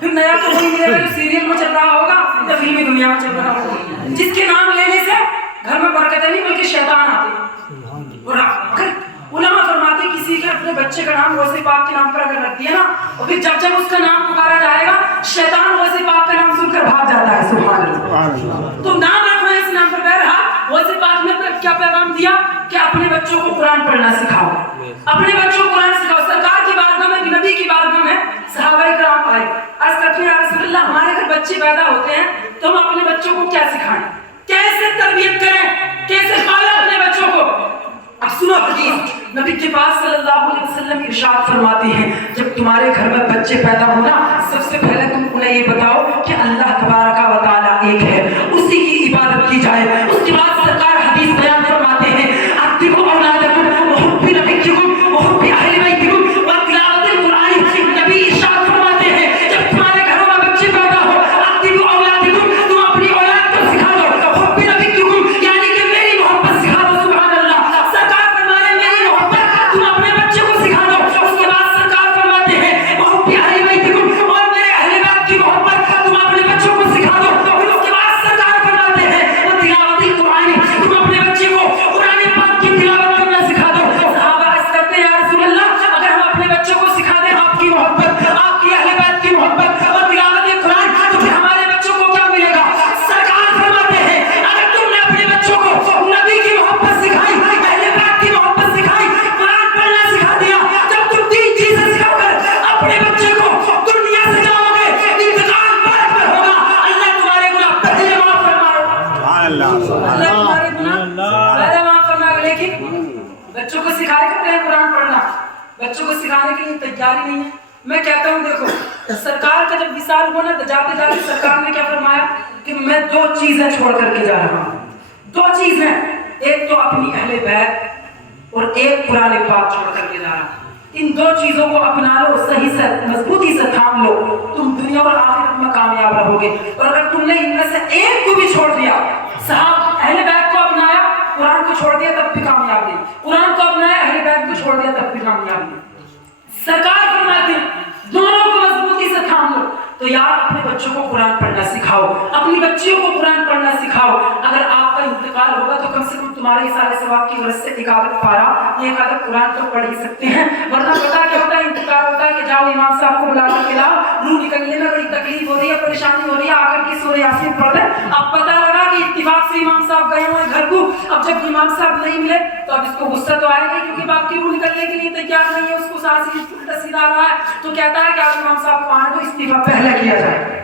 پھر نیا تو وہی ملے گا جو سیریل میں چل رہا ہوگا یا فلمی دنیا میں چل رہا ہوگا، جس کے نام لینے سے گھر میں برکتیں نہیں بلکہ شیطان آتے ہیں۔ اور اگر علماء فرماتے ہیں کسی کے اپنے بچے کا نام غوث پاک کے نام پر اگر رکھ دیا نا، اور پھر جب جب اس کا نام پکارا جائے گا شیطان غوث پاک کا نام سن کر بھاگ جاتا ہے۔ سبحان اللہ۔ تو نام رکھنا ہے اس نام پر۔ بہرحال غوث پاک نے کیا پیغام دیا کہ اپنے بچوں کو قرآن پڑھنا سکھاؤ، اپنے بچوں کو قرآن سکھاؤ۔ سرکار کی بارگاہ میں، نبی کی بارگاہ میں صحابہ کرام آئے، عرض کرتے ہیں یا رسول اللہ ہمارے گھر بچے پیدا ہوتے ہیں تو ہم اپنے بچوں کو کیا سکھائیں، کیسے تربیت کریں، کیسے پالیں اپنے بچوں کو۔ اب سنو حدیث، نبی کے پاس صلی اللہ علیہ وسلم ارشاد فرماتے ہیں جب تمہارے گھر میں بچے پیدا ہونا سب سے پہلے تم انہیں یہ بتاؤ کہ اللہ تبارک و تعالی ایک ہے، اسی کی عبادت کی جائے۔ اس کے بعد سرکار حدیث بیان فرماتے ہیں اَتِّبُوا أَوْلَادَكُمْ وَحُبِّ نَبِيِّكُمْ وَحُبِّ أَهْلِ بَيْتِكُمْ وَتِلَاوَةِ الْقُرْآنِ۔ نبی ارشاد فرماتے ہیں جب تمہارے گھروں میں بچے پیدا ہو اَتِّبُوا أَوْلَادَكُمْ، تم اپنی اولاد کو سکھا دو حُبِّ نَبِيِّكُمْ، یعنی کہ میری محبت سکھا دو۔ سبحان اللہ۔ سرکار فرماتے ہیں میری محبت تم اپنے بچے کو سکھا دو۔ اس کے بعد سرکار فرماتے ہیں وَحُبِّ أَهْلِ بَيْتِكُمْ، اور میرے اہل بیت کی محبت تم اپنے بچوں کو سکھا دو۔ پھر اس کے بعد سرکار فرماتے ہیں وَتِلَاوَةِ الْقُرْآنِ، تم اپنے بچے کو قرآن پاک کی تلاوت کرنا سکھا دو۔ صحابہ عرض کرتے ہیں یا رسول اللہ اگر ہم اپنے بچوں کو سکھا دیں آپ کی محبت، آپ کی اہل بیت کی محبت اور تلاوت قرآن، تو پھر ہمارے بچوں کو کیا ملے گا؟ سرکار فرماتے ہیں اگر تم نے اپنے بچوں کو نبی کی محبت سکھائی، اہل بیت کی محبت سکھائی، قرآن پڑھنا سکھا دیا، جب تم تین چیزیں سکھا کر اپنے بچے کو دنیا سے جاؤ گے انتقال بعد میں ہوگا، اللہ تمہارے گناہ پہلے معاف فرمائے گا۔ اللہ تمہارے گناہ پہلے معاف فرمائے گا۔ لیکن بچوں کو سکھائے کرتے ہیں قرآن پڑھنا، بچوں کو سکھانے کے لیے تیاری نہیں ہے۔ میں کہتا ہوں دیکھو سرکار کا جب وصال ہوا نا تو جاتے جاتے سرکار نے کیا فرمایا کہ میں دو چیزیں چھوڑ کر کے جا رہا ہوں، دو چیزیں، ایک تو اپنی اہل بیت اور ایک قرآن پاک چھوڑ کر کے جا رہا ہوں۔ ان دو چیزوں کو اپنا لو، صحیح سے مضبوطی سے تھام لو، تم دنیا اور آخرت میں کامیاب رہو گے۔ اور اگر تم نے ان میں سے ایک کو بھی چھوڑ دیا، صاحب اہل بیت کو اپنایا قرآن کو چھوڑ دیا تب بھی کامیاب نہیں، قرآن کو اپنایا اہل بیت کو چھوڑ دیا تب بھی کامیاب نہیں۔ سرکار فرماتے ہیں دونوں کو مضبوطی سے تھام لو۔ تو یار اپنے بچوں کو قرآن پڑھنا سکھاؤ، اپنی بچیوں کو قرآن پڑھنا سکھاؤ۔ اگر آپ کا انتقال ہوگا تو کم سے کم تمہارے سارے ثواب کی غرض سے ایک آدت پارا، ایک آدت قرآن تو پڑھ ہی سکتے ہیں، ورنہ پتا کیا ہوتا ہے انتقال ہوتا ہے کہ جاؤ امام صاحب کو بلا کر کے لاؤ، روح نکلنے میں بڑی تکلیف ہو رہی ہے، پریشانی ہو رہی ہے، آ کر کے سورہ یاسین پڑھ لیں۔ اب پتہ لگا کہ اتفاق سے امام صاحب گئے ہوئے گھر کو، اب جب امام صاحب نہیں ملے تو اب اس کو غصہ تو آئے گا کیونکہ باپ کی روح نکلنے کے لیے تیار نہیں ہے، اس کو سانس الٹا سیدھا آ رہا ہے، تو کہتا ہے کہ آپ امام صاحب کو آنے دو، استعفا پہلے کیا جائے۔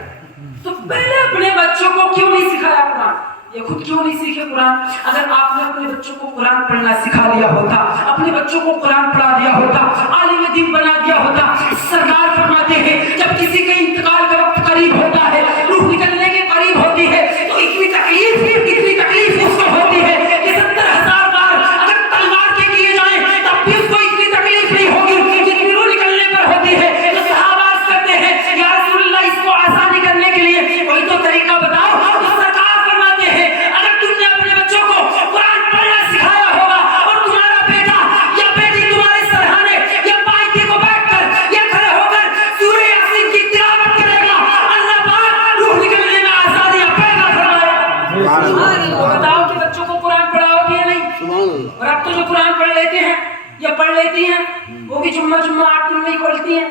تو پہلے اپنے بچوں کو کیوں نہیں سکھایا قرآن؟ یہ خود کیوں نہیں سیکھے قرآن؟ اگر آپ نے اپنے بچوں کو قرآن پڑھنا سکھا دیا ہوتا، اپنے بچوں کو قرآن پڑھا دیا ہوتا، عالم دین بنا دیا ہوتا۔ سرکار فرماتے ہیں جب کسی کے انتقال کا وقت قریب ہوتا ہے، روح نکلنے کے قریب ہوتی ہے تو اتنی تکلیف اس کو ہوتی ہے کہ 70,000 بار اگر تلوار کے کیے جائیں تب بھی اس کو اتنی تکلیف نہیں ہوگی جتنی روح نکلنے پر ہوتی ہے۔ تو صحابہ عرض کرتے ہیں یا رسول اللہ اس کو آسانی کرنے کے لیے کوئی تو طریقہ بتاؤ۔ تو سرکار فرماتے ہیں اگر تم نے اپنے بچوں کو قرآن پڑھنا سکھایا ہوگا اور تمہارا بیٹا یا بیٹی تمہارے سرہانے یا پائیتے کو بیٹھ کر یا کھڑے ہو کر سورہ یاسین کی تلاوت کرے گا، اللہ پاک روح نکلنے میں آسانیاں پیدا فرمائے گا۔ بتاؤ کہ بچوں کو قرآن پڑھاؤ گے یا نہیں؟ اور اب تو جو قرآن پڑھ لیتے ہیں یا پڑھ لیتی ہیں وہ بھی جمعہ 8 دن میں ہی کھولتی ہیں،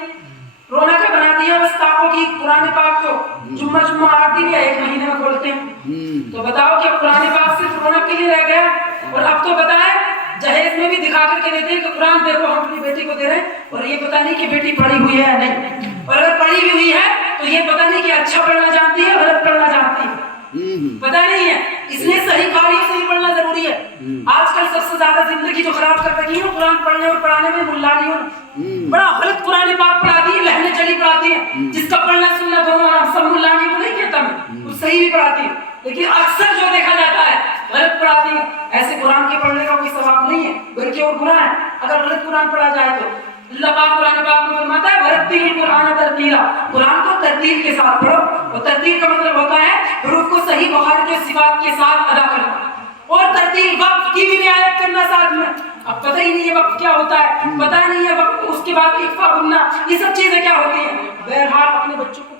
رونق بنا دیا بس تاکوں کی قرآن پاک کو جمعہ 8 دن یا 1 مہینے میں کھولتے ہیں۔ تو بتاؤ کہ قرآن پاک صرف رونق کے لیے رہ گیا؟ اور اب تو بتائیں جہیز میں بھی دکھا کر کے دیتے ہیں کہ قرآن دیکھو ہم اپنی بیٹی کو دے رہے ہیں، اور یہ پتہ نہیں کہ بیٹی پڑھی ہوئی ہے یا نہیں، اور اگر پڑھی بھی ہوئی ہے تو یہ پتہ نہیں کہ اچھا پڑھنا جانتی ہے غلط پڑھنا جانتی ہے، پتہ نہیں ہے۔ اس لیے صحیح قاری سے ہی پڑھنا ضروری ہے۔ آج کل سب سے زیادہ زندگی جو خراب کر رکھی ہے قرآن پڑھنے اور پڑھانے میں ملا نہیں ہونا، بڑا غلط قرآن پاک پڑھاتی ہے، لہنے چلی پڑھاتی ہے، جس کا پڑھنا سننا دونوں آرام سب ملا نہیں کو نہیں کہتا میں، وہ صحیح بھی پڑھاتی ہے، لیکن اکثر جو دیکھا جاتا ہے غلط پڑھاتی ہے۔ ایسے قرآن کے پڑھنے کا کوئی ثواب نہیں ہے بلکہ اور گناہ ہے اگر غلط قرآن پڑھا جائے تو۔ اللہ پاک قرآن پاک میں فرماتا ہے وَرَتِّلِ الْقُرْآنَ تَرْتِيلًا، قرآن کو ترتیل کے ساتھ پڑھو، اور ترتیل کا مطلب ہوتا ہے حروف کو صحیح بخاری کے صفات کے ساتھ ادا کرنا، اور ترتیل وقت کی بھی رعایت کرنا ساتھ میں۔ اب پتہ ہی نہیں ہے وقت کیا ہوتا ہے، پتہ نہیں ہے وقت، اس کے بعد اقفا بننا، یہ سب چیزیں کیا ہوتی ہیں۔ بہرحال اپنے بچوں کو